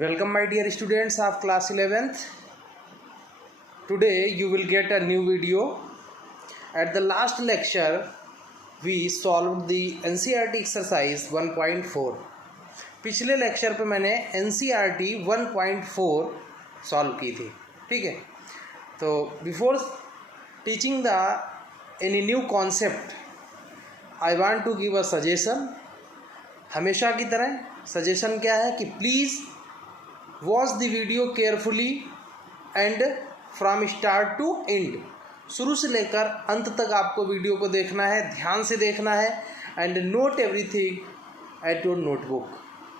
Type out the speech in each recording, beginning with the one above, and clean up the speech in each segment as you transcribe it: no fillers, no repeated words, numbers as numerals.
Welcome my dear students of class 11th. Today you will get a new video. At the last lecture we solved the NCERT exercise 1.4. पिछले lecture पे मैंने NCERT 1.4 solve की थी. ठीक है, तो before teaching the any new concept I want to give a suggestion. हमेशा की तरह सजेशन क्या है कि please watch the video carefully and from start to end. शुरू से लेकर अंत तक आपको वीडियो को देखना है, ध्यान से देखना है. And note everything at your notebook.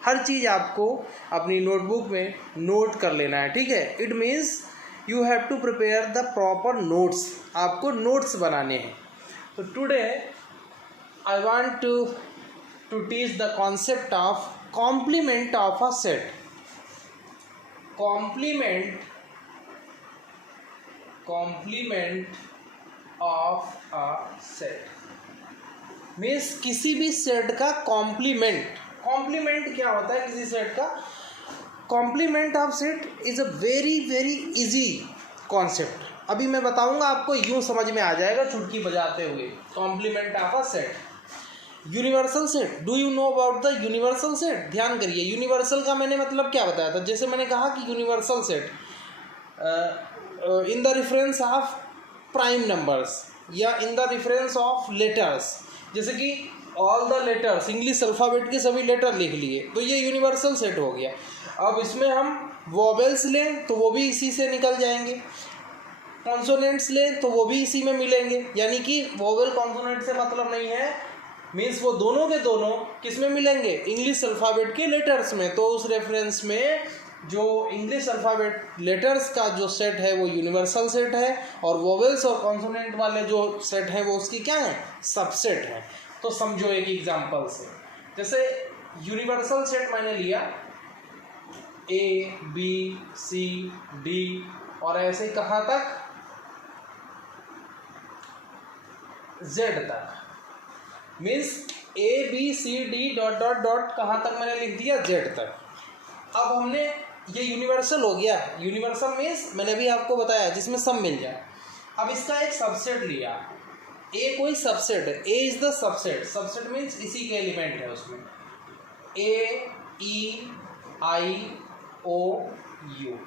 हर चीज़ आपको अपनी नोटबुक में नोट कर लेना है. ठीक है, it means you have to prepare the proper notes. आपको नोट्स बनाने हैं. तो today I want to teach the concept of complement of a set. Complement of a set means किसी भी सेट का कॉम्प्लीमेंट. कॉम्प्लीमेंट क्या होता है किसी सेट का? Complement of set is a very very easy concept. अभी मैं बताऊंगा, आपको यूं समझ में आ जाएगा चुटकी बजाते हुए. Complement of a set. Universal set. Do you know about the universal set? ध्यान करिए, यूनिवर्सल का मैंने मतलब क्या बताया था. जैसे मैंने कहा कि universal set in the reference of prime numbers या in the reference of letters. जैसे कि all the letters, English alphabet के सभी लेटर लिख लिए, तो ये यूनिवर्सल सेट हो गया. अब इसमें हम वोवेल्स लें तो वो भी इसी से निकल जाएंगे, कॉन्सोनेंट्स लें तो वो भी इसी में मिलेंगे. यानी कि वोवेल कॉन्सोनेंट से मतलब नहीं है, मीन्स वो दोनों के दोनों किस में मिलेंगे? इंग्लिश अल्फ़ाबेट के लेटर्स में. तो उस रेफरेंस में जो इंग्लिश अल्फ़ाबेट लेटर्स का जो सेट है वो यूनिवर्सल सेट है, और वोवेल्स और कॉन्सोनेंट वाले जो सेट है वो उसकी क्या है? सबसेट है. तो समझो एक एग्जांपल से. जैसे यूनिवर्सल सेट मैंने लिया ए बी सी डी और ऐसे कहाँ तक? जेड तक. Means A B C D dot dot dot कहाँ तक मैंने लिख दिया? जेड तक. अब हमने ये यूनिवर्सल हो गया. यूनिवर्सल मीन्स मैंने भी आपको बताया जिसमें सब मिल जाए. अब इसका एक सबसेट लिया. ए कोई सबसेट है, A is the subset. Subset means इसी के एलिमेंट है उसमें. A E I O U.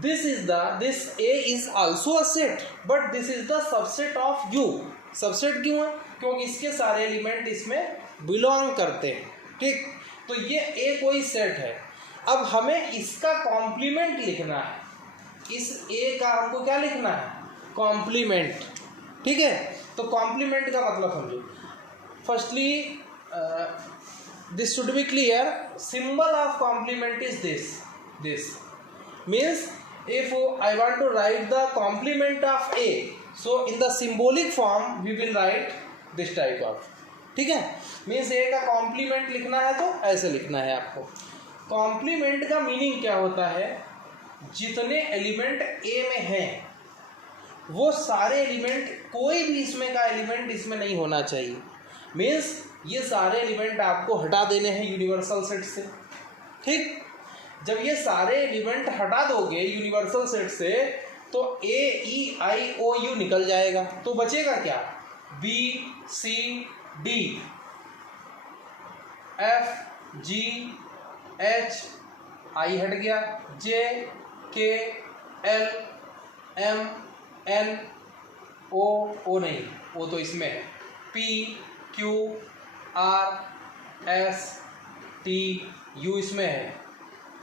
This A is also a set but this is the subset of U. Subset क्यों है? क्योंकि इसके सारे एलिमेंट इसमें बिलोंग करते हैं. ठीक, तो ये ए कोई सेट है. अब हमें इसका कॉम्प्लीमेंट लिखना है. इस ए का हमको क्या लिखना है? कॉम्प्लीमेंट. ठीक है, तो कॉम्प्लीमेंट का मतलब समझो. Firstly this should be clear. Symbol of complement is this means if I want to write the complement of A, so in the symbolic form we will write this type of. ठीक है, means ए का complement लिखना है तो ऐसे लिखना है आपको. कॉम्प्लीमेंट का मीनिंग क्या होता है? जितने एलिमेंट ए में हैं वो सारे एलिमेंट, कोई भी इसमें का एलिमेंट इसमें नहीं होना चाहिए. मीन्स ये सारे एलिमेंट आपको हटा देने हैं यूनिवर्सल सेट से. ठीक, जब ये सारे एलिमेंट हटा दोगे यूनिवर्सल सेट से तो ए ई आई ओ यू निकल जाएगा. तो बचेगा क्या? B C D F G H, I हट गया, जे के एल एम एन ओ नहीं, ओ तो इसमें है, P Q R S T U इसमें है,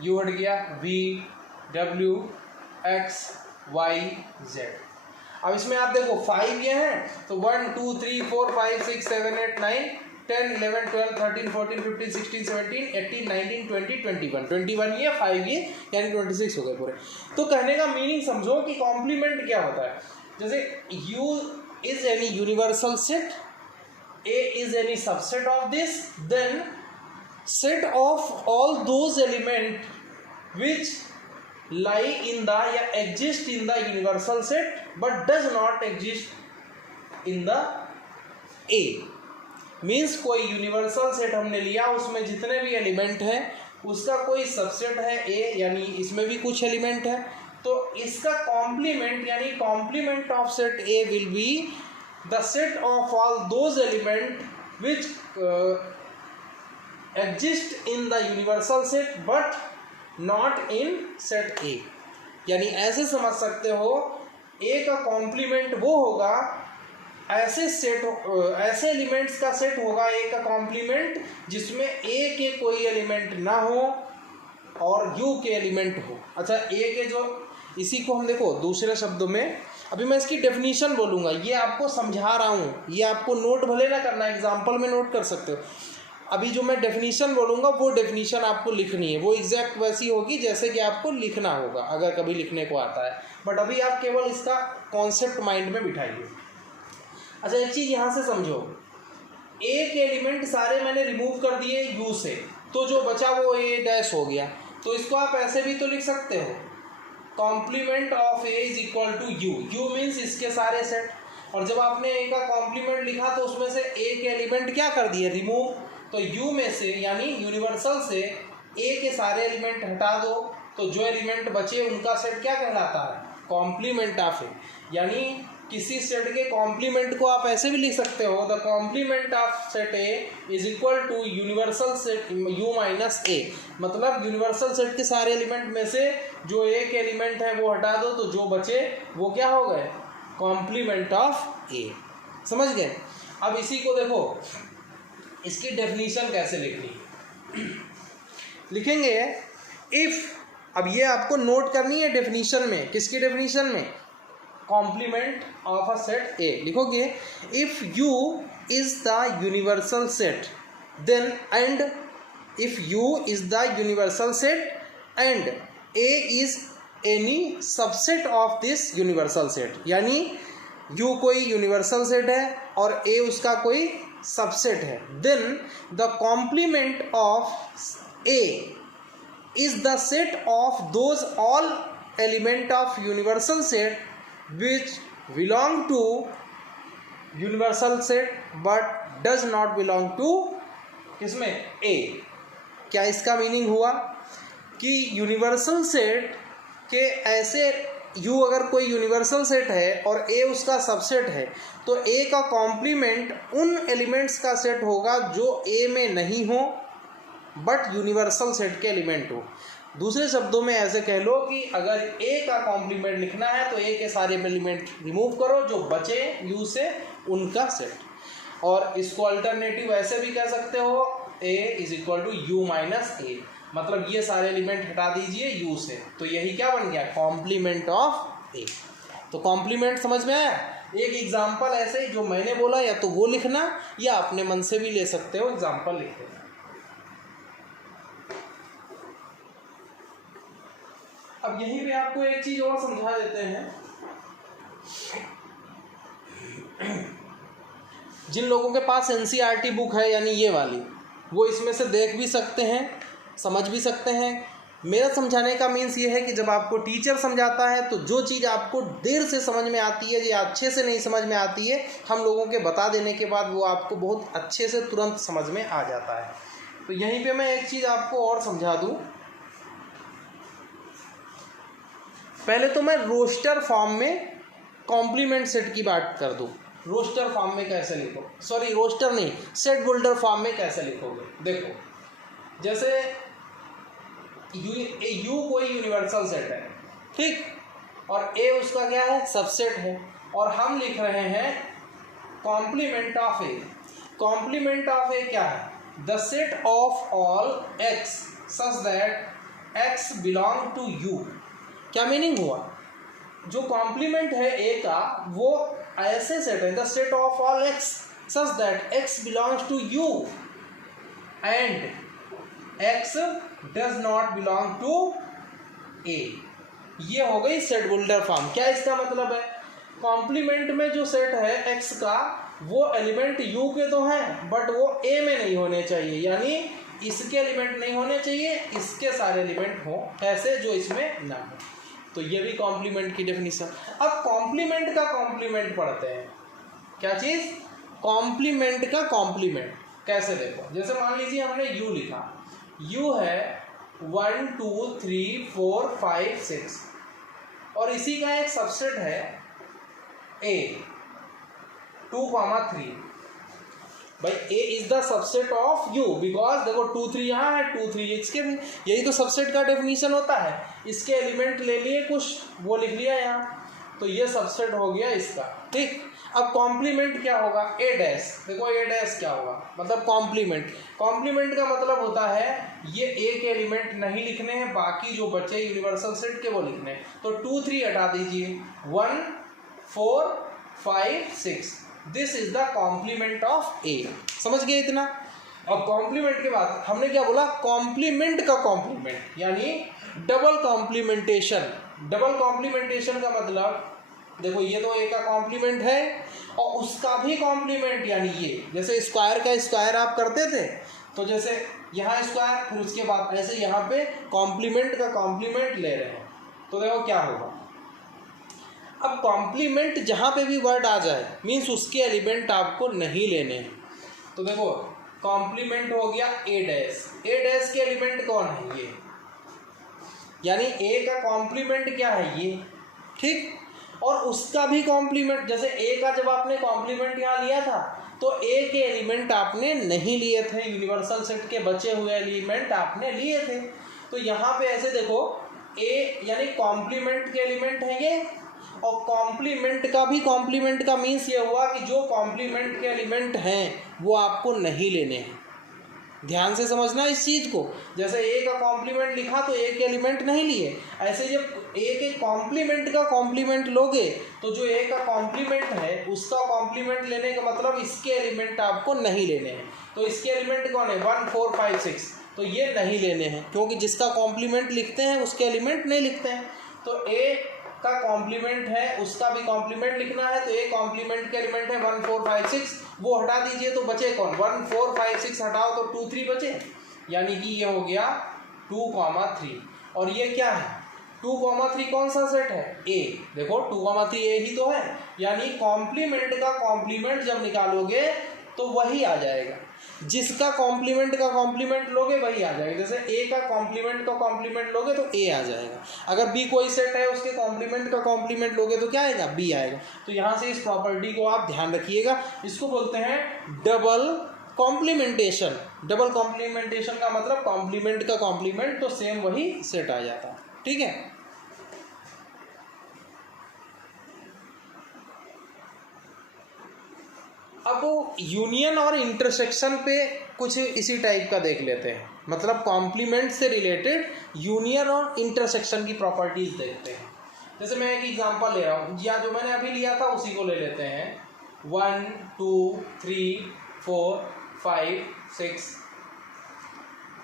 यू हट गया, V W X Y Z. अब इसमें आप देखो 5 ये हैं तो 1 2 3 4 5 6 7 8 9 10 11 12 13 14 15 16 17 18 19 20 21 ये 5 ये यानी 26 हो गए पूरे. तो कहने का मीनिंग समझो कि कॉम्प्लीमेंट क्या होता है. जैसे U is any universal set, A is any subset of this, then set of all those element which lie in the या exist in the universal set but does not exist in the A. Means कोई universal set हमने लिया, उसमें जितने भी element हैं उसका कोई सबसेट है ए, यानी इसमें भी कुछ एलिमेंट है, तो इसका कॉम्प्लीमेंट यानी complement of set A will be the set of all those element which exist in the universal set but not in set A. यानी ऐसे समझ सकते हो, ए का कॉम्प्लीमेंट वो होगा, ऐसे एलिमेंट्स का सेट होगा ए का कॉम्प्लीमेंट जिसमें ए के कोई एलिमेंट ना हो और यू के एलिमेंट हो। अच्छा, ए के जो, इसी को हम देखो दूसरे शब्दों में, अभी मैं इसकी डेफिनेशन बोलूँगा, ये आपको समझा रहा हूँ, ये आपको नोट भले ना करना, एग्जाम्पल में नोट कर सकते हो। अभी जो मैं डेफिनेशन बोलूँगा वो डेफिनेशन आपको लिखनी है, वो एग्जैक्ट वैसी होगी जैसे कि आपको लिखना होगा अगर कभी लिखने को आता है, बट अभी आप केवल इसका कॉन्सेप्ट माइंड में बिठाइए। अच्छा, एक चीज़ यहाँ से समझो, ए के एलिमेंट सारे मैंने रिमूव कर दिए यू से, तो जो बचा वो ए डैश हो गया, तो इसको आप ऐसे भी तो लिख सकते हो, complement of A is equal to U. U means इसके सारे सेट, और जब आपने ए का कॉम्प्लीमेंट लिखा तो उसमें से ए के एलिमेंट क्या कर दिए, रिमूव, तो यू में से यानी यूनिवर्सल से ए के सारे एलिमेंट हटा दो, तो जो एलिमेंट बचे उनका सेट क्या कहलाता है, कॉम्प्लीमेंट ऑफ ए। यानी किसी सेट के कॉम्प्लीमेंट को आप ऐसे भी लिख सकते हो, the complement of set A is equal to universal set U minus A. मतलब यूनिवर्सल सेट के सारे एलिमेंट में से जो ए के एलिमेंट है वो हटा दो, तो जो बचे वो क्या हो गए, कॉम्प्लीमेंट ऑफ ए। समझ गए? अब इसी को देखो, इसकी डेफिनेशन कैसे लिखनी लिखेंगे, इफ, अब ये आपको नोट करनी है डेफिनेशन में, किसकी डेफिनेशन में, complement of a set A. लिखोगे, if U is the universal set then and, if U is the universal set and A is any subset of this universal set. यानी U कोई universal set है और A उसका कोई subset है, then the complement of A is the set of those all element of universal set which belong to universal set but does not belong to किसमें, A। क्या इसका meaning हुआ कि यूनिवर्सल सेट के ऐसे, U अगर कोई यूनिवर्सल सेट है और A उसका सबसेट है, तो A का कॉम्प्लीमेंट उन एलिमेंट्स का सेट होगा जो A में नहीं हो बट यूनिवर्सल सेट के एलिमेंट हो। दूसरे शब्दों में ऐसे कह लो कि अगर ए का कॉम्प्लीमेंट लिखना है तो ए के सारे एलिमेंट रिमूव करो, जो बचे यू से उनका सेट। और इसको अल्टरनेटिव ऐसे भी कह सकते हो, A is equal to U minus A, मतलब ये सारे एलिमेंट हटा दीजिए यू से, तो यही क्या बन गया, कॉम्प्लीमेंट ऑफ ए। तो कॉम्प्लीमेंट समझ में आया? एक एग्जाम्पल ऐसे ही जो मैंने बोला, या तो वो लिखना या अपने मन से भी ले सकते हो, एग्जाम्पल लिख देना। अब यहीं पे आपको एक चीज और समझा देते हैं, जिन लोगों के पास एनसीईआरटी बुक है यानी ये वाली, वो इसमें से देख भी सकते हैं, समझ भी सकते हैं। मेरा समझाने का मीन्स ये है कि जब आपको टीचर समझाता है तो जो चीज़ आपको देर से समझ में आती है या अच्छे से नहीं समझ में आती है, हम लोगों के बता देने के बाद वो आपको बहुत अच्छे से तुरंत समझ में आ जाता है। तो यहीं पे मैं एक चीज़ आपको और समझा दूँ। पहले तो मैं रोस्टर फॉर्म में कॉम्प्लीमेंट सेट की बात कर दूं। रोस्टर फॉर्म में कैसे लिखो, सॉरी रोस्टर नहीं, सेट बिल्डर फॉर्म में कैसे लिखोगे। देखो, जैसे यू कोई यूनिवर्सल सेट है, ठीक, और ए उसका क्या है, सबसेट है, और हम लिख रहे हैं complement of A. Complement of A क्या है, the set of all X such that X belong to U. क्या मीनिंग हुआ, जो कॉम्प्लीमेंट है ए का वो ऐसे सेट है, the set of all X such that X belongs to U and X does not belong to A. ये हो गई सेट बिल्डर फॉर्म। क्या इसका मतलब है, कॉम्प्लीमेंट में जो सेट है एक्स का वो एलिमेंट यू के तो हैं बट वो ए में नहीं होने चाहिए, यानी इसके एलिमेंट नहीं होने चाहिए, इसके सारे एलिमेंट हो ऐसे जो इसमें ना हो। तो ये भी कॉम्प्लीमेंट की डेफिनेशन। अब कॉम्प्लीमेंट का कॉम्प्लीमेंट पढ़ते हैं। क्या चीज़, कॉम्प्लीमेंट का कॉम्प्लीमेंट कैसे, देखो जैसे मान लीजिए हमने यू लिखा, यू है 1 2 3 4 5 6 और इसी का एक सबसेट है A 2, 3। भाई A is the subset of U because देखो 2 3 यहाँ है 2 3 इसके भी, यही तो सबसेट का डेफिनेशन होता है। इसके एलिमेंट ले लिए कुछ, वो लिख लिया यहाँ, तो ये सबसेट हो गया इसका। ठीक, अब कॉम्प्लीमेंट क्या होगा, A डैश। देखो A डैश क्या होगा, मतलब कॉम्प्लीमेंट। कॉम्प्लीमेंट का मतलब होता है ये A के एलिमेंट नहीं लिखने हैं, बाकी जो बचे यूनिवर्सल सेट के वो लिखने हैं। तो 2 3 हटा दीजिए, 1 4 5 6, this is the complement of A। समझ गए इतना। और कॉम्प्लीमेंट के बाद हमने क्या बोला, कॉम्प्लीमेंट का कॉम्प्लीमेंट यानी डबल कॉम्प्लीमेंटेशन। डबल कॉम्प्लीमेंटेशन का मतलब देखो ये तो A का कॉम्प्लीमेंट है और उसका भी कॉम्प्लीमेंट, यानी ये जैसे स्क्वायर का स्क्वायर आप करते थे, तो जैसे यहाँ स्क्वायर, फिर उसके बाद ऐसे यहाँ पे कॉम्प्लीमेंट का कॉम्प्लीमेंट ले रहे हैं, तो देखो क्या होगा। अब कॉम्प्लीमेंट जहाँ पे भी वर्ड आ जाए मीन्स उसके एलिमेंट आपको नहीं लेने हैं। तो देखो कॉम्प्लीमेंट हो गया A डैश। A डैश के एलिमेंट कौन है, ये, यानी A का कॉम्प्लीमेंट क्या है, ये। ठीक, और उसका भी कॉम्प्लीमेंट, जैसे A का जब आपने कॉम्प्लीमेंट यहाँ लिया था तो A के एलिमेंट आपने नहीं लिए थे, यूनिवर्सल सेट के बचे हुए एलिमेंट आपने लिए थे। तो यहाँ पे ऐसे देखो A यानी कॉम्प्लीमेंट के एलिमेंट है ये, और कॉम्प्लीमेंट का भी, कॉम्प्लीमेंट का मीन्स ये हुआ कि जो कॉम्प्लीमेंट के एलिमेंट हैं वो आपको नहीं लेने हैं। ध्यान से समझना इस चीज़ को। जैसे A का कॉम्प्लीमेंट लिखा तो A के एलिमेंट नहीं लिए, ऐसे जब A के कॉम्प्लीमेंट का कॉम्प्लीमेंट लोगे तो जो A का कॉम्प्लीमेंट है उसका कॉम्प्लीमेंट लेने का मतलब इसके एलिमेंट आपको नहीं लेने हैं। तो इसके एलिमेंट कौन है, 1 4 5 6, तो ये नहीं लेने हैं क्योंकि जिसका कॉम्प्लीमेंट लिखते हैं उसके एलिमेंट नहीं लिखते हैं। तो A का कॉम्प्लीमेंट है उसका भी कॉम्प्लीमेंट लिखना है, तो A कॉम्प्लीमेंट के एलिमेंट है 1 4 5 6, वो हटा दीजिए तो बचे कौन, 1 4 5 6 हटाओ तो 2 3 बचे, यानी कि ये हो गया 2 3। और ये क्या है, 2 3 कौन सा सेट है, A। देखो 2 3 A ही तो है, यानी कॉम्प्लीमेंट का कॉम्प्लीमेंट जब निकालोगे तो वही आ जाएगा, जिसका कॉम्प्लीमेंट का कॉम्प्लीमेंट लोगे वही आ जाएगा। जैसे A का कॉम्प्लीमेंट का कॉम्प्लीमेंट लोगे तो A आ जाएगा, अगर B कोई सेट है उसके कॉम्प्लीमेंट का कॉम्प्लीमेंट लोगे तो क्या आएगा, B आएगा। तो यहाँ से इस प्रॉपर्टी को आप ध्यान रखिएगा, इसको बोलते हैं डबल कॉम्प्लीमेंटेशन। डबल कॉम्प्लीमेंटेशन का मतलब कॉम्प्लीमेंट का कॉम्प्लीमेंट तो सेम वही सेट आ जाता है। ठीक है, अब यूनियन और इंटरसेक्शन पे कुछ इसी टाइप का देख लेते हैं, मतलब कॉम्प्लीमेंट से रिलेटेड यूनियन और इंटरसेक्शन की प्रॉपर्टीज देखते हैं। जैसे मैं एक एग्जांपल ले रहा हूँ, या जो मैंने अभी लिया था उसी को ले लेते हैं। 1 2 3 4 5 6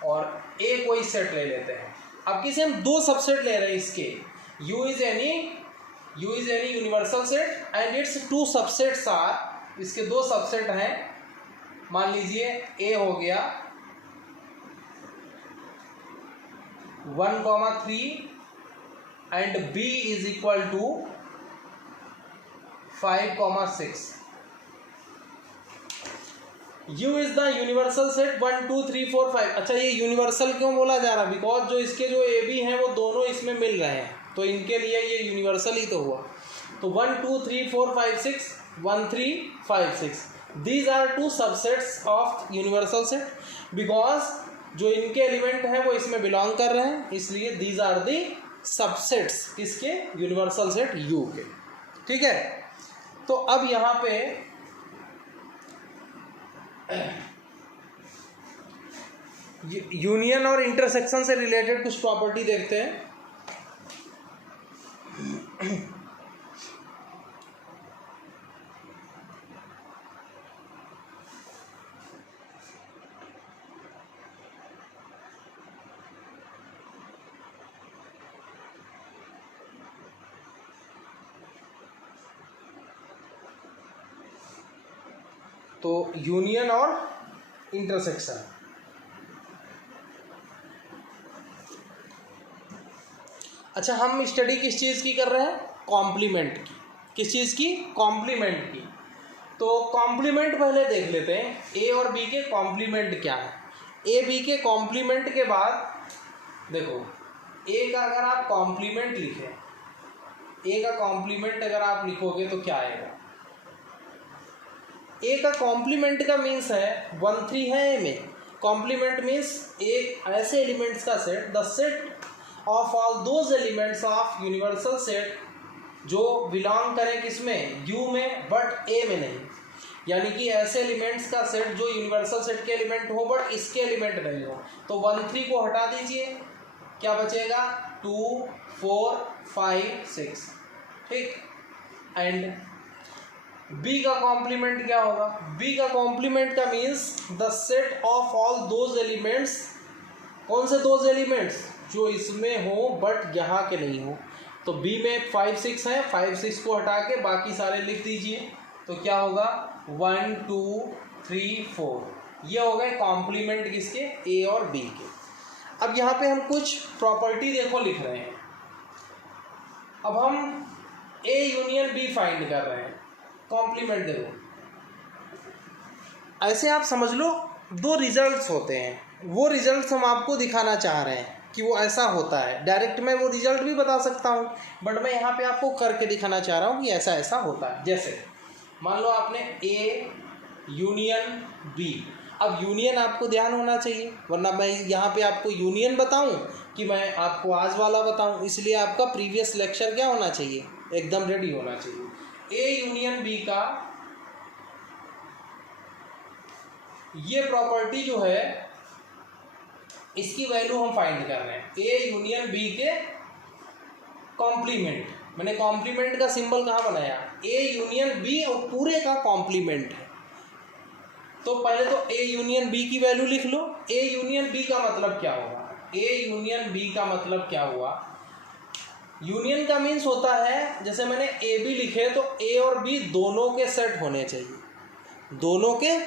और A कोई सेट ले लेते हैं। अब किसे हम दो सबसेट ले रहे हैं इसके, U is any universal set and its 2 subsets are, इसके 2 सबसेट हैं। मान लीजिए A हो गया 1 3 and B is equal to 5 6। U is the universal set 1 2 3 4 5। अच्छा, ये यूनिवर्सल क्यों बोला जा रहा है, बिकॉज जो इसके जो A B हैं वो दोनों इसमें मिल रहे हैं, तो इनके लिए ये यूनिवर्सल ही तो हुआ। तो 1 2 3 4 5 6 1 3 5 6, these are 2 subsets of universal set because जो इनके एलिमेंट हैं वो इसमें बिलोंग कर रहे हैं, इसलिए these are the subsets किसके, यूनिवर्सल सेट U के। ठीक है, तो अब यहाँ पे यूनियन और इंटरसेक्शन से रिलेटेड कुछ प्रॉपर्टी देखते हैं। तो यूनियन और इंटरसेक्शन, अच्छा हम स्टडी किस चीज़ की कर रहे हैं, कॉम्प्लीमेंट की। किस चीज़ की, कॉम्प्लीमेंट की। तो कॉम्प्लीमेंट पहले देख लेते हैं, A और B के कॉम्प्लीमेंट क्या है। A B के कॉम्प्लीमेंट के बाद देखो ए का अगर आप कॉम्प्लीमेंट लिखें, ए का कॉम्प्लीमेंट अगर आप लिखोगे तो क्या आएगा? ए का कॉम्प्लीमेंट का मीन्स है 1 3 है ए में। कॉम्प्लीमेंट मीन्स एक ऐसे एलिमेंट्स का set, the set of all those elements of universal set जो बिलोंग करें किसमें? यू में, बट ए में नहीं। यानी कि ऐसे एलिमेंट्स का सेट जो यूनिवर्सल सेट के एलिमेंट हो बट इसके एलिमेंट नहीं हो। तो 1 3 को हटा दीजिए, क्या बचेगा? 2 4 5 6, ठीक। एंड बी का कॉम्प्लीमेंट क्या होगा? बी का कॉम्प्लीमेंट का means the set of all those elements. कौन से दोज एलिमेंट्स? जो इसमें हो बट यहाँ के नहीं हो। तो बी में 5 6 है, 5 6 को हटा के बाकी सारे लिख दीजिए। तो क्या होगा? 1 2 3 4। ये हो गए कॉम्प्लीमेंट किसके? ए और बी के। अब यहाँ पे हम कुछ प्रॉपर्टी देखो लिख रहे हैं। अब हम ए यूनियन बी फाइंड कर रहे हैं। कॉम्प्लीमेंट देखो, ऐसे आप समझ लो 2 रिजल्ट्स होते हैं, वो रिजल्ट्स हम आपको दिखाना चाह रहे हैं कि वो ऐसा होता है। डायरेक्ट मैं वो रिजल्ट भी बता सकता हूँ, बट मैं यहाँ पे आपको करके दिखाना चाह रहा हूँ कि ऐसा ऐसा होता है। जैसे मान लो आपने ए यूनियन बी। अब यूनियन आपको ध्यान होना चाहिए, वरना मैं यहाँ पे आपको यूनियन बताऊँ कि मैं आपको आज वाला बताऊँ। इसलिए आपका प्रीवियस लेक्चर क्या होना चाहिए? एकदम रेडी होना चाहिए। ए यूनियन बी का ये प्रॉपर्टी जो है इसकी वैल्यू हम फाइंड कर रहे हैं। ए यूनियन बी के कॉम्प्लीमेंट, मैंने कॉम्प्लीमेंट का सिंबल कहाँ बनाया? ए यूनियन बी और पूरे का कॉम्प्लीमेंट है। तो पहले तो ए यूनियन बी की वैल्यू लिख लो। ए यूनियन बी का मतलब क्या हुआ? ए यूनियन बी का मतलब क्या हुआ? यूनियन का मीन्स होता है, जैसे मैंने ए बी लिखे तो ए और बी दोनों के सेट होने चाहिए। दोनों के,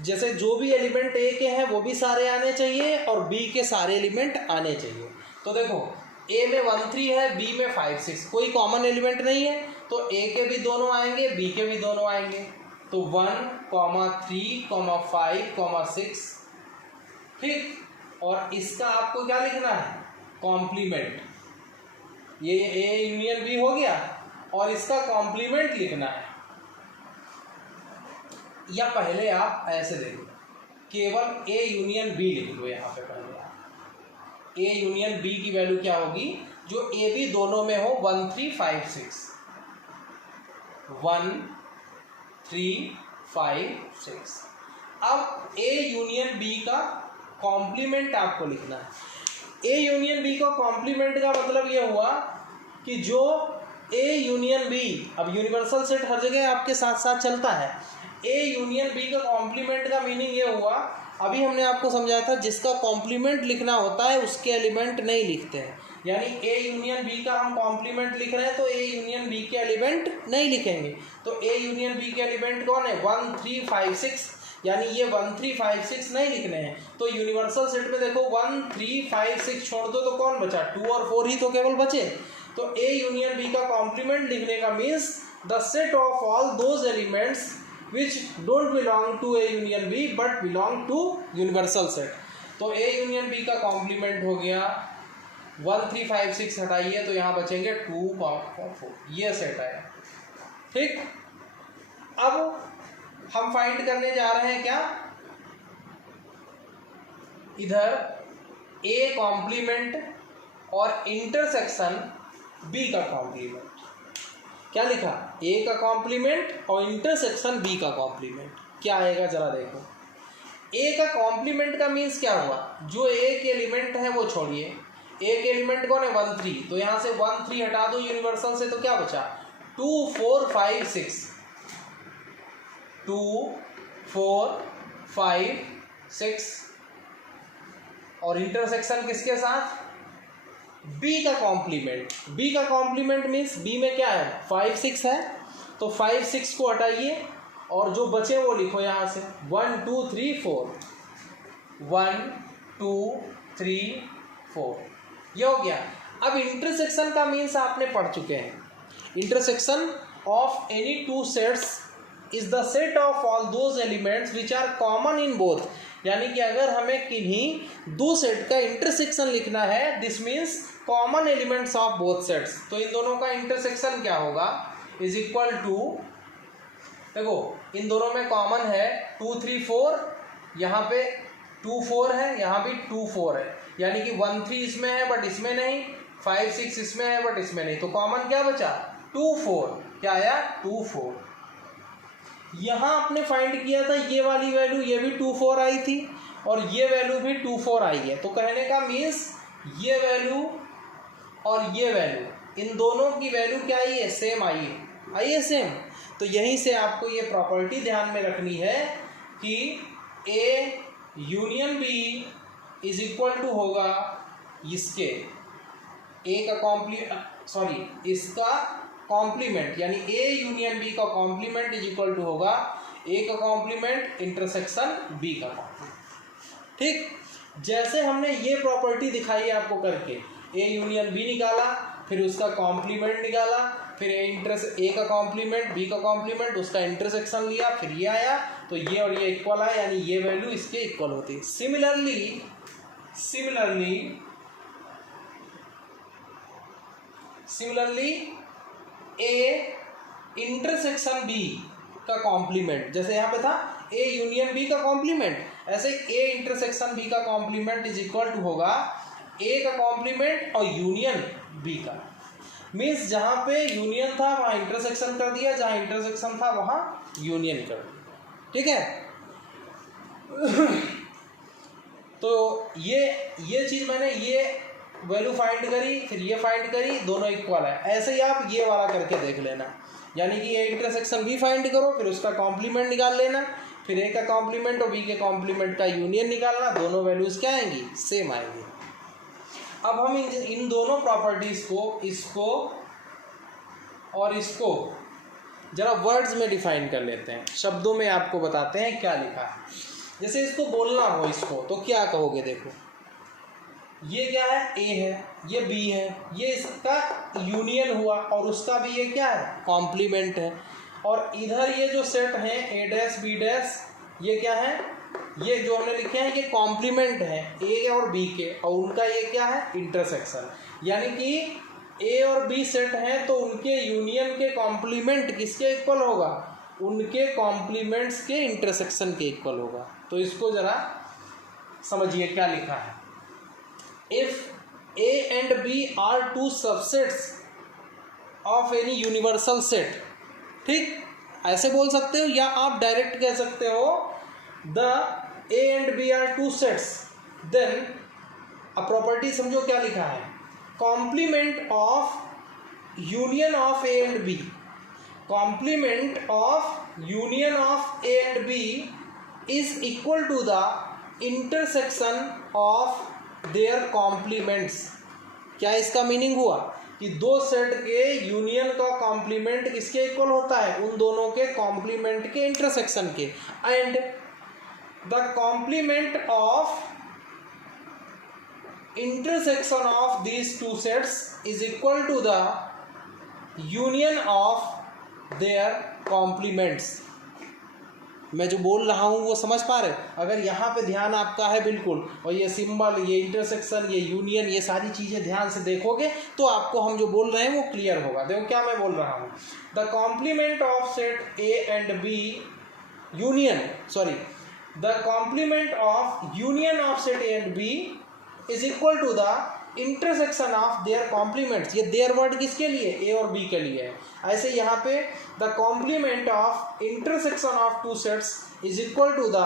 जैसे जो भी एलिमेंट ए के हैं वो भी सारे आने चाहिए और बी के सारे एलिमेंट आने चाहिए। तो देखो ए में 1 3 है, बी में 5 6, कोई कॉमन एलिमेंट नहीं है, तो ए के भी दोनों आएंगे, बी के भी दोनों आएंगे। तो 1 3 5 6, ठीक। और इसका आपको क्या लिखना है? कॉम्प्लीमेंट। ये ए यूनियन बी हो गया और इसका कॉम्प्लीमेंट लिखना है। या पहले आप ऐसे देखो, केवल ए यूनियन बी लिख लो। यहाँ पे पहले आप ए यूनियन बी की वैल्यू क्या होगी? जो ए बी दोनों में हो 1 3 5 6, 1 3 5 6। अब ए यूनियन बी का कॉम्प्लीमेंट आपको लिखना है। ए यूनियन बी का कॉम्प्लीमेंट का मतलब ये हुआ कि जो ए यूनियन बी, अब यूनिवर्सल सेट हर जगह आपके साथ साथ चलता है। ए यूनियन बी का कॉम्प्लीमेंट का मीनिंग ये हुआ, अभी हमने आपको समझाया था, जिसका कॉम्प्लीमेंट लिखना होता है उसके एलिमेंट नहीं लिखते हैं। यानी ए यूनियन बी का हम कॉम्प्लीमेंट लिख रहे हैं तो ए यूनियन बी के एलिमेंट नहीं लिखेंगे। तो ए यूनियन बी के एलिमेंट कौन है? 1 3 5 6। यानी ये 1 3 5 6 नहीं लिखने हैं। तो यूनिवर्सल सेट में देखो 1 3 5 6 छोड़ दो तो कौन बचा? 2 और 4 ही तो केवल बचे। तो ए यूनियन बी का कॉम्प्लीमेंट लिखने का means the set of all those elements which don't belong to A union B but belong to universal set। तो A union B का कॉम्प्लीमेंट हो गया 1 3 5 6 हटाइए तो यहाँ बचेंगे 2 4, ये सेट है, ठीक। अब हम फाइंड करने जा रहे हैं क्या? इधर A कॉम्प्लीमेंट और इंटरसेक्शन B का कॉम्प्लीमेंट। क्या लिखा? ए का कॉम्प्लीमेंट और इंटरसेक्शन बी का कॉम्प्लीमेंट। क्या आएगा जरा देखो। ए का कॉम्प्लीमेंट का मीन्स क्या हुआ? जो ए के एलिमेंट है वो छोड़िए। ए के एलिमेंट कौन है? 1 3। तो यहाँ से 1 3 हटा दो यूनिवर्सल से तो क्या बचा? 2 4 5 6, 2 4 5 6। और इंटरसेक्शन किसके साथ? बी का कॉम्प्लीमेंट। बी का कॉम्प्लीमेंट मीन्स बी में क्या है? 5 6 है, तो 5 6 को हटाइए और जो बचे वो लिखो यहाँ से 1 2 3 4, 1 2 3 4, ये हो गया। अब इंटरसेक्शन का मीन्स आपने पढ़ चुके हैं। Intersection of any two sets is the set of all those elements which are common in both. यानी कि अगर हमें किन्हीं दो सेट का इंटरसेक्शन लिखना है, this means common elements of both sets, तो इन दोनों का इंटरसेक्शन क्या होगा, इज इक्वल टू, देखो इन दोनों में कॉमन है 2 3 4, यहाँ पे 2 4 है, यहाँ भी 2 4 है, यानी कि 1 3 इसमें है बट इसमें नहीं, 5 6 इसमें है बट इसमें नहीं, तो कॉमन क्या बचा 2 4, क्या आया 2 4। यहाँ आपने फाइंड किया था ये वाली वैल्यू, ये भी 2 4 आई थी और ये वैल्यू भी 2 4 आई है, तो कहने का मीन्स ये वैल्यू और ये वैल्यू, इन दोनों की वैल्यू क्या आई है, सेम आई है सेम। तो यहीं से आपको ये प्रॉपर्टी ध्यान में रखनी है कि A union B is equal to होगा इसके ए का इसका कॉम्प्लीमेंट, यानी ए यूनियन बी का कॉम्प्लीमेंट इज इक्वल टू होगा ए का कॉम्प्लीमेंट इंटरसेक्शन बी का कॉम्प्लीमेंट। ठीक, जैसे हमने ये प्रॉपर्टी दिखाई है आपको करके, ए यूनियन बी निकाला, फिर उसका कॉम्प्लीमेंट निकाला, फिर ए का कॉम्प्लीमेंट बी का कॉम्प्लीमेंट, उसका इंटरसेक्शन लिया, फिर ये आया, तो ये और ये इक्वल आया, यानी ये वैल्यू इसके इक्वल होती है। सिमिलरली ए इंटरसेक्शन बी का कॉम्प्लीमेंट, जैसे यहाँ पे था ए यूनियन बी का कॉम्प्लीमेंट, ऐसे ए इंटरसेक्शन बी का कॉम्प्लीमेंट इज इक्वल टू होगा ए का कॉम्प्लीमेंट और यूनियन बी का। मीन्स जहाँ पे यूनियन था वहाँ इंटरसेक्शन कर दिया, जहाँ इंटरसेक्शन था वहाँ यूनियन कर दिया। ठीक है, तो ये चीज़ मैंने ये वैल्यू फाइंड करी, फिर ये फाइंड करी, दोनों इक्वल है। ऐसे ही आप ये वाला करके देख लेना, यानी कि ए इंटरसेक्शन बी फाइंड करो, फिर उसका कॉम्प्लीमेंट निकाल लेना, फिर ए का कॉम्प्लीमेंट और बी के कॉम्प्लीमेंट का यूनियन निकालना, दोनों वैल्यूज क्या आएंगी, सेम आएंगी। अब हम इन दोनों प्रॉपर्टीज को, इसको और इसको जरा वर्ड्स में डिफाइन कर लेते हैं, शब्दों में आपको बताते हैं क्या लिखा है। जैसे इसको बोलना हो इसको, तो क्या कहोगे, देखो ये क्या है, ए है, ये बी है, ये इसका यूनियन हुआ और उसका भी ये क्या है, कॉम्प्लीमेंट है, और इधर ये जो सेट है ए डैश बी डैश, ये क्या है, ये जो हमने लिखे हैं ये कॉम्प्लीमेंट है ए और बी के, और उनका ये क्या है, इंटरसेक्शन। यानी कि ए और बी सेट हैं तो उनके यूनियन के कॉम्प्लीमेंट किसके इक्वल होगा, उनके कॉम्प्लीमेंट्स के इंटरसेक्शन के इक्वल होगा। तो इसको जरा समझिए क्या लिखा है, if A and B are two subsets of any universal set. ठीक, ऐसे बोल सकते हो या आप डायरेक्ट कह सकते हो the A and B are two sets, then अब प्रॉपर्टी समझो क्या लिखा है, complement of union of A and B, complement of union of A and B is equal to the intersection of their complements. क्या इसका meaning हुआ कि दो सेट के यूनियन का कॉम्प्लीमेंट किसके इक्वल होता है, उन दोनों के कॉम्प्लीमेंट के इंटरसेक्शन के, and the complement of intersection of these two sets is equal to the union of their complements. मैं जो बोल रहा हूँ वो समझ पा रहे, अगर यहाँ पे ध्यान आपका है बिल्कुल, और ये सिंबल, ये इंटरसेक्शन, ये यूनियन, ये सारी चीज़ें ध्यान से देखोगे तो आपको हम जो बोल रहे हैं वो क्लियर होगा। देखो क्या मैं बोल रहा हूँ, the complement of set A and B union, sorry, the complement of union of set A and B is equal to the intersection of their complements. ये देयर वर्ड किसके लिए, ए और बी के लिए है। ऐसे यहाँ पे the complement of intersection of two sets is equal to the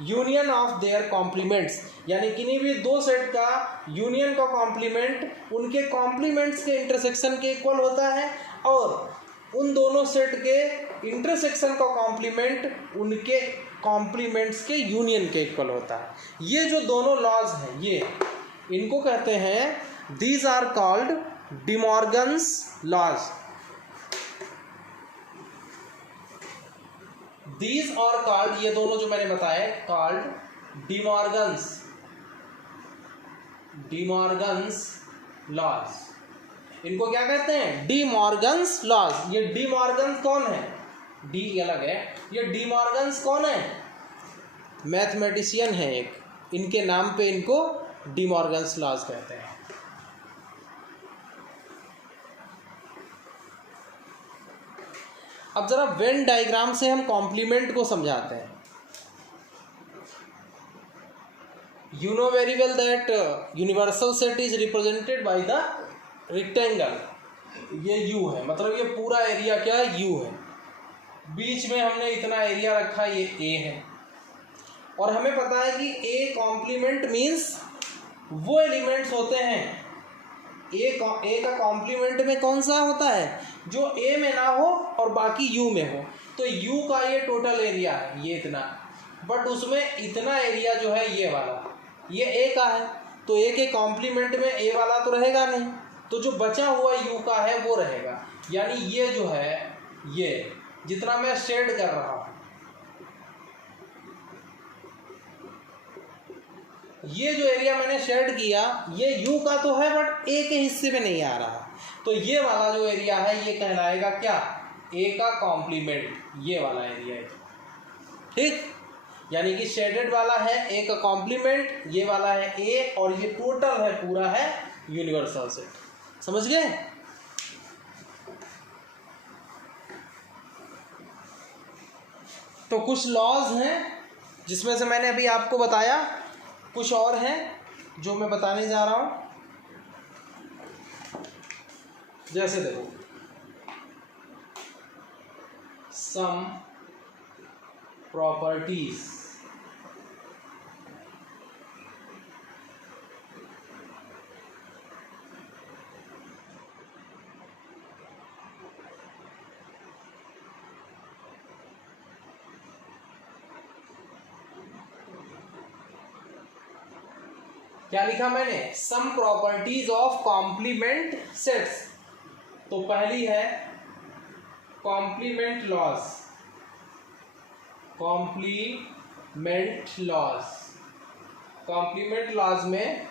union of their complements, यानी किन्हीं भी दो सेट का यूनियन का कॉम्प्लीमेंट उनके कॉम्प्लीमेंट्स के इंटरसेक्शन के इक्वल होता है, और उन दोनों सेट के इंटरसेक्शन का कॉम्प्लीमेंट उनके कॉम्प्लीमेंट्स के यूनियन के इक्वल होता है। ये जो दोनों लॉज हैं, ये इनको कहते हैं, these are called De Morgan's laws. These are called, ये दोनों जो मैंने बताए, कॉल्ड डी मॉर्गन्स लॉज। इनको क्या कहते हैं, डी मॉर्गन्स लॉज। ये डी मॉर्गन्स कौन है, डी अलग है, ये डी मॉर्गन्स कौन है, मैथमेटिशियन हैं एक, इनके नाम पे इनको डी मॉर्गन्स लॉज कहते हैं। अब जरा वेन डायग्राम से हम कॉम्प्लीमेंट को समझाते हैं। You know very well that universal set is represented by the rectangle। ये U है, मतलब ये पूरा एरिया क्या है, U है। बीच में हमने इतना एरिया रखा, ये A है। और हमें पता है कि A कॉम्प्लीमेंट मीन्स वो एलिमेंट्स होते हैं, A का कॉम्प्लीमेंट में कौन सा होता है, जो A में ना हो और बाकी U में हो। तो U का ये टोटल एरिया है, ये इतना, बट उसमें इतना एरिया जो है ये वाला, ये A का है, तो A के कॉम्प्लीमेंट में A वाला तो रहेगा नहीं, तो जो बचा हुआ U का है वो रहेगा। यानी ये जो है, ये जितना मैं शेड कर रहा हूँ, ये जो एरिया मैंने शेड किया ये U का तो है बट A के हिस्से में नहीं आ रहा, तो ये वाला जो एरिया है ये कहलाएगा क्या, A का कॉम्प्लीमेंट, ये वाला एरिया है। ठीक, यानी कि शेडेड वाला है A का कॉम्प्लीमेंट, ये वाला है A, और ये टोटल है पूरा है यूनिवर्सल सेट। समझ गए? तो कुछ लॉज हैं जिसमें से मैंने अभी आपको बताया, कुछ और हैं जो मैं बताने जा रहा हूं। जैसे देखो, सम प्रॉपर्टीज, क्या लिखा मैंने, some properties of complement sets. तो पहली है complement laws, complement laws. Complement laws में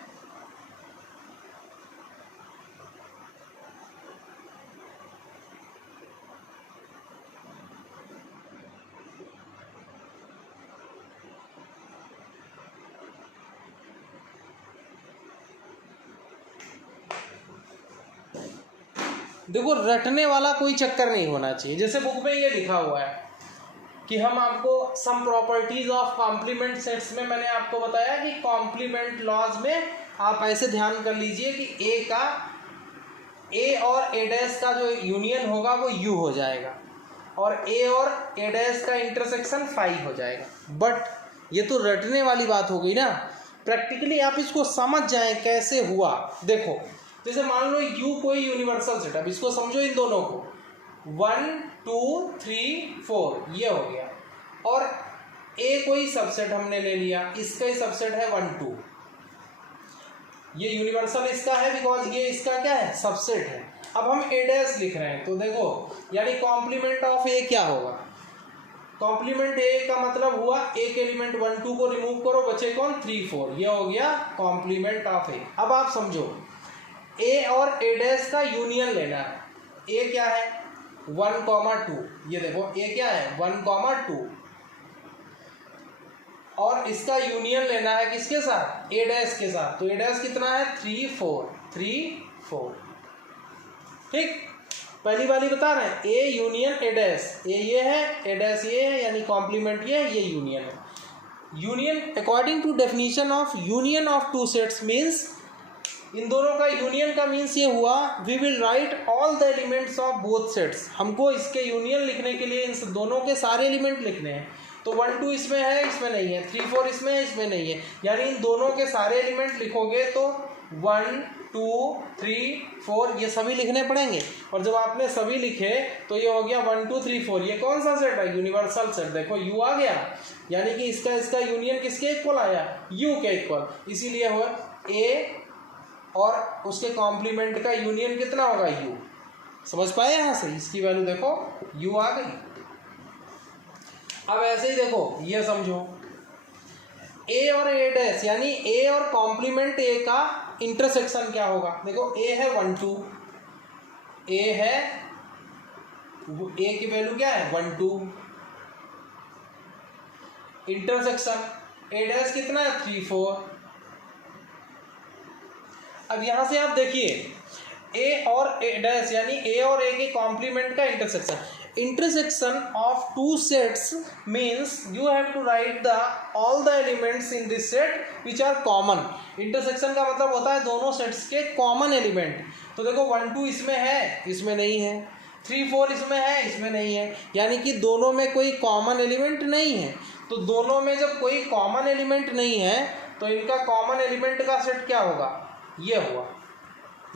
देखो, रटने वाला कोई चक्कर नहीं होना चाहिए। जैसे बुक में ये लिखा हुआ है कि हम आपको some properties of complement sets में मैंने आपको बताया कि कॉम्प्लीमेंट लॉज में आप ऐसे ध्यान कर लीजिए कि A और A' का जो यूनियन होगा वो U हो जाएगा, और A और A' का इंटरसेक्शन फाई हो जाएगा। बट ये तो रटने वाली बात हो गई ना, प्रैक्टिकली आप इसको समझ जाएं कैसे हुआ। देखो, जैसे मान लो U कोई यूनिवर्सल सेट, अब इसको समझो, इन दोनों को 1 2 3 4 ये हो गया, और A कोई सबसेट हमने ले लिया, इसका ही सबसेट है 1 2, ये यूनिवर्सल इसका है बिकॉज ये इसका क्या है, सबसेट है। अब हम A' लिख रहे हैं, तो देखो यानी कॉम्प्लीमेंट ऑफ A क्या होगा, कॉम्प्लीमेंट A का मतलब हुआ एक एलिमेंट 1 2 को रिमूव करो, बचे कौन 3 4, ये हो गया कॉम्प्लीमेंट ऑफ A। अब आप समझो, A और A' का यूनियन लेना है। A क्या है 1 2, ये देखो A क्या है 1 2, और इसका यूनियन लेना है किसके साथ, A' के साथ। तो A' कितना है 3 4। ठीक, पहली वाली बता रहे हैं, A यूनियन A', A ये है, A' ये है, यानी कॉम्प्लीमेंट ये यूनियन है। Union according to definition of union of two sets means, इन दोनों का यूनियन का मीन्स ये हुआ, we will write all the elements of both sets. हमको इसके यूनियन लिखने के लिए इन दोनों के सारे एलिमेंट लिखने हैं। तो 1 2 इसमें है, इसमें नहीं है, 3 4 इसमें है, इसमें नहीं है, यानी इन दोनों के सारे एलिमेंट लिखोगे तो 1 2 3 4 ये सभी लिखने पड़ेंगे। और जब आपने सभी लिखे तो ये हो गया 1 2 3 4, ये कौन सा सेट है, यूनिवर्सल सेट। देखो U आ गया, यानी कि इसका यूनियन किसके इक्वल आया, U के इक्वल, इसीलिए हुआ A और उसके कॉम्प्लीमेंट का यूनियन कितना होगा U। समझ पाए यहाँ से, इसकी वैल्यू देखो U आ गई। अब ऐसे ही देखो, ये समझो A और A' यानी A और कॉम्प्लीमेंट A का इंटरसेक्शन क्या होगा। देखो A है 1 2, A है, A की वैल्यू क्या है 1 2, इंटरसेक्शन ए डैश कितना है 3 4। अब यहां से आप देखिए ए और ए डैश यानी ए और ए के कॉम्प्लीमेंट का intersection of two sets means you have to write all the elements in this set which are common। intersection का मतलब होता है दोनों सेट्स के कॉमन एलिमेंट। तो देखो 1 2 इसमें है, इसमें नहीं है, 3 4 इसमें है, इसमें नहीं है, यानी कि दोनों में कोई कॉमन एलिमेंट नहीं है। तो दोनों में जब कोई कॉमन एलिमेंट नहीं है तो इनका कॉमन एलिमेंट का सेट क्या होगा, ये हुआ।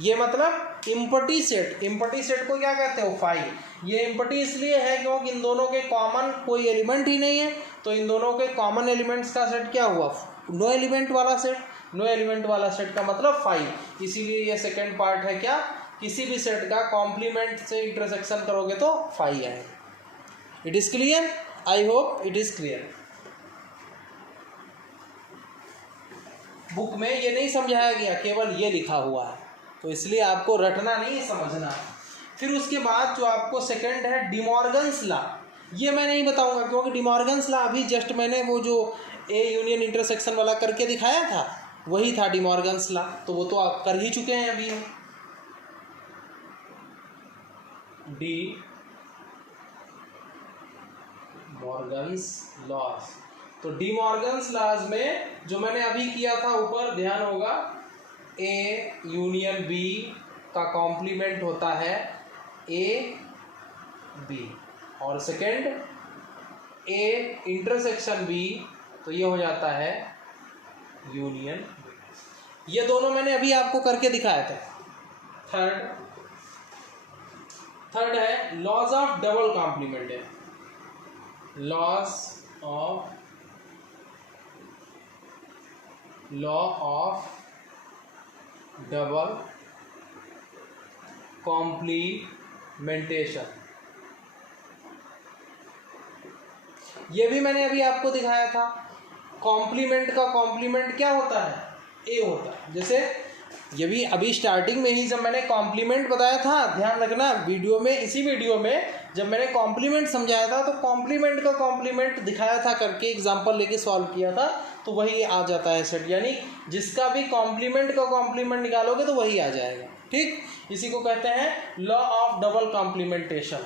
ये मतलब इम्पटी सेट। इम्पटी सेट को क्या कहते हो, फाई। ये इम्पटी इसलिए है क्योंकि इन दोनों के कॉमन कोई एलिमेंट ही नहीं है, तो इन दोनों के कॉमन एलिमेंट्स का सेट क्या हुआ, नो एलिमेंट वाला सेट। नो एलिमेंट वाला सेट का मतलब फाई। इसीलिए ये सेकंड पार्ट है क्या, किसी भी सेट का कॉम्प्लीमेंट से इंटरसेक्शन करोगे तो फाई आएगा। It is clear, I hope it is clear. Book में ये नहीं समझाया गया, केवल ये लिखा हुआ है, तो इसलिए आपको रटना नहीं, समझना। फिर उसके बाद जो आपको सेकंड है डिमॉर्गन्स लॉ। ये मैं नहीं बताऊंगा क्योंकि डिमॉर्गन्स लॉ अभी जस्ट मैंने वो जो ए यूनियन इंटरसेक्शन वाला करके दिखाया था वही था डिमॉर्गन्स लॉ, तो वो तो आप कर ही चुके हैं अभी। डी मॉर्गन्स लॉज, तो डी मॉर्गन्स लॉज में जो मैंने अभी किया था ऊपर ध्यान होगा, ए यूनियन बी का कॉम्प्लीमेंट होता है ए बी, और सेकंड ए इंटरसेक्शन बी, तो ये हो जाता है यूनियन बी। ये दोनों मैंने अभी आपको करके दिखाया था। थर्ड है लॉज ऑफ डबल कॉम्प्लीमेंट है। लॉ ऑफ डबल कॉम्प्लीमेंटेशन, ये भी मैंने अभी आपको दिखाया था। कॉम्प्लीमेंट का कॉम्प्लीमेंट क्या होता है, ए होता है। जैसे ये भी अभी स्टार्टिंग में ही जब मैंने कॉम्प्लीमेंट बताया था, ध्यान रखना वीडियो में, इसी वीडियो में जब मैंने कॉम्प्लीमेंट समझाया था तो कॉम्प्लीमेंट का कॉम्प्लीमेंट दिखाया था करके, एग्जांपल लेके सॉल्व किया था, तो वही आ जाता है सेट। यानी जिसका भी कॉम्प्लीमेंट का कॉम्प्लीमेंट निकालोगे तो वही आ जाएगा। ठीक, इसी को कहते हैं लॉ ऑफ डबल कॉम्प्लीमेंटेशन।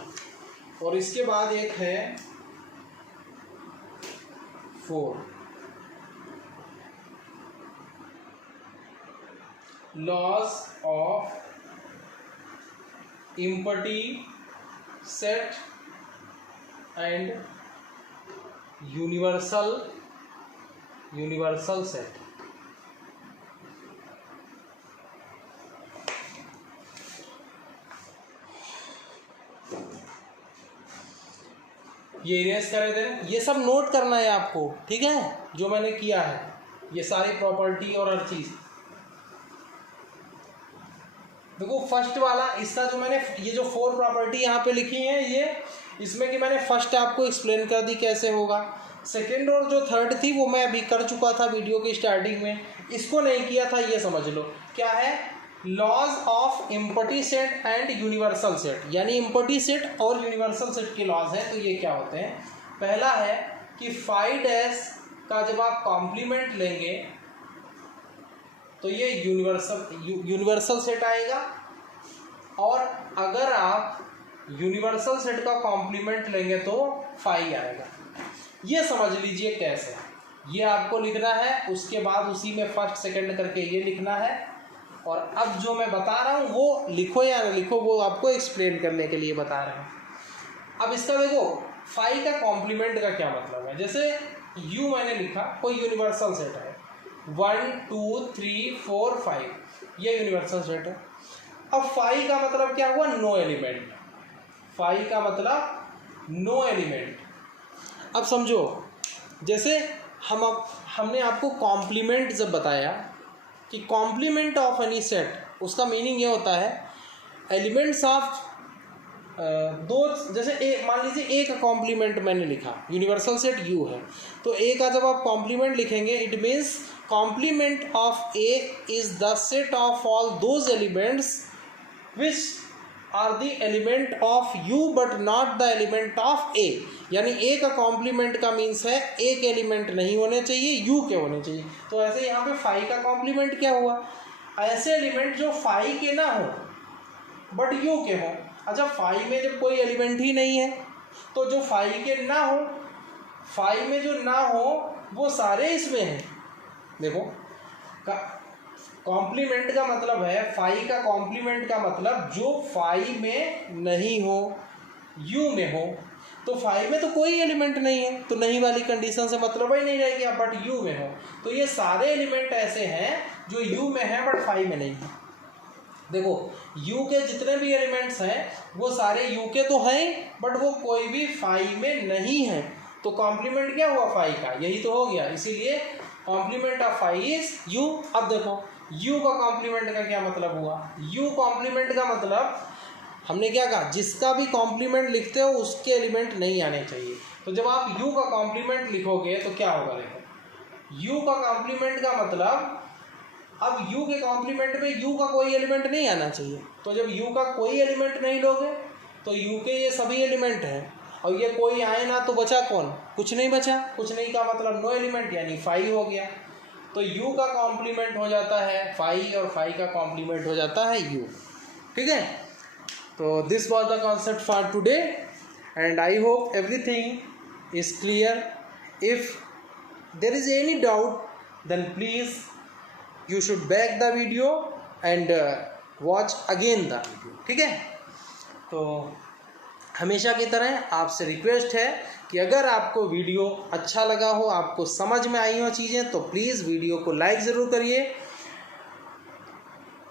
और इसके बाद एक है 4 laws of empty set and universal set. ये इरेज करे थे, ये सब नोट करना है आपको, ठीक है, जो मैंने किया है, ये सारी प्रॉपर्टी और हर चीज। देखो फर्स्ट वाला, इसका जो मैंने ये जो 4 प्रॉपर्टी यहाँ पे लिखी है, ये इसमें कि मैंने फर्स्ट आपको एक्सप्लेन कर दी कैसे होगा। सेकंड और जो थर्ड थी वो मैं अभी कर चुका था वीडियो की स्टार्टिंग में, इसको नहीं किया था, ये समझ लो क्या है, laws of empty set and universal set. यानी इम्पटी सेट और यूनिवर्सल सेट के लॉज हैं, तो ये क्या होते हैं। पहला है कि फाई डैश का जब आप कॉम्प्लीमेंट लेंगे तो ये यूनिवर्सल सेट आएगा, और अगर आप यूनिवर्सल सेट का कॉम्प्लीमेंट लेंगे तो फाई आएगा। ये समझ लीजिए कैसे, ये आपको लिखना है, उसके बाद उसी में फर्स्ट सेकंड करके ये लिखना है, और अब जो मैं बता रहा हूँ वो लिखो या ना लिखो, वो आपको एक्सप्लेन करने के लिए बता रहे हैं। अब इसका देखो फाई का कॉम्प्लीमेंट का क्या मतलब है। जैसे यू मैंने लिखा, कोई यूनिवर्सल सेट है, 1 2 3 4 5, ये यूनिवर्सल सेट है। अब फाई का मतलब क्या हुआ, नो एलिमेंट। फाई का मतलब नो एलिमेंट। अब समझो, जैसे हमने आपको कॉम्प्लीमेंट जब बताया कि कॉम्प्लीमेंट ऑफ एनी सेट, उसका मीनिंग ये होता है एलिमेंट्स ऑफ दो, जैसे ए मान लीजिए ए का कॉम्प्लीमेंट मैंने लिखा, यूनिवर्सल सेट यू है, तो ए का जब आप कॉम्प्लीमेंट लिखेंगे it means complement of A is the set of all those elements which are the element of U but not the element of A, यानी ए का कॉम्प्लीमेंट का मीन्स है ए के एलिमेंट नहीं होने चाहिए, यू के होने चाहिए। तो ऐसे यहाँ पे फाई का कॉम्प्लीमेंट क्या हुआ, ऐसे एलिमेंट जो फाई के ना हो बट यू के हो। अच्छा, फाई में जब कोई एलिमेंट ही नहीं है तो जो फाई के ना हो, फाई में जो ना हो वो सारे इसमें हैं। देखो कॉम्प्लीमेंट का मतलब है, फाई का कॉम्प्लीमेंट का मतलब जो फाई में नहीं हो यू में हो। तो फाई में तो कोई एलिमेंट नहीं है तो नहीं वाली कंडीशन से मतलब ही नहीं रहेगी, बट यू में हो। तो ये सारे एलिमेंट ऐसे हैं जो यू में है बट फाई में नहीं है। देखो यू के जितने भी एलिमेंट्स हैं वो सारे यू के तो हैं बट वो कोई भी फाई में नहीं है। तो कॉम्प्लीमेंट क्या हुआ फाई का, यही तो हो गया। इसीलिए complement of phi is U. अब देखो यू का कॉम्प्लीमेंट का क्या मतलब हुआ, यू कॉम्प्लीमेंट का मतलब हमने क्या कहा, जिसका भी कॉम्प्लीमेंट लिखते हो उसके एलिमेंट नहीं आने चाहिए। तो जब आप यू का कॉम्प्लीमेंट लिखोगे तो क्या होगा, देखो यू का कॉम्प्लीमेंट का मतलब अब यू के कॉम्प्लीमेंट में यू का कोई एलिमेंट नहीं आना चाहिए। तो जब यू का कोई एलिमेंट नहीं लोगे तो यू के ये सभी एलिमेंट हैं और ये कोई आए ना तो बचा कौन, कुछ नहीं बचा। कुछ नहीं का मतलब नो एलिमेंट, यानी फाई हो गया। तो यू का कॉम्प्लीमेंट हो जाता है फाई और फाई का कॉम्प्लीमेंट हो जाता है यू। ठीक है, तो this was the concept for today and I hope everything is clear. If there is any doubt then please you should back the video and watch again the video। ठीक है, तो हमेशा की तरह आपसे रिक्वेस्ट है कि अगर आपको वीडियो अच्छा लगा हो, आपको समझ में आई हो चीज़ें, तो प्लीज़ वीडियो को लाइक ज़रूर करिए।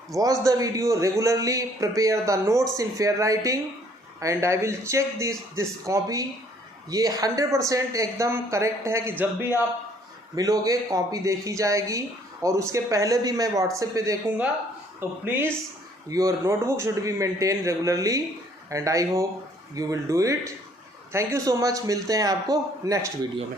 Watch the video regularly, prepare the notes in fair writing and I will check this copy. ये 100% एकदम करेक्ट है कि जब भी आप मिलोगे कॉपी देखी जाएगी और उसके पहले भी मैं व्हाट्सएप पे देखूंगा। तो please your notebook should be maintain regularly and I hope you will do it. Thank you so much, मिलते हैं आपको नेक्स्ट वीडियो में।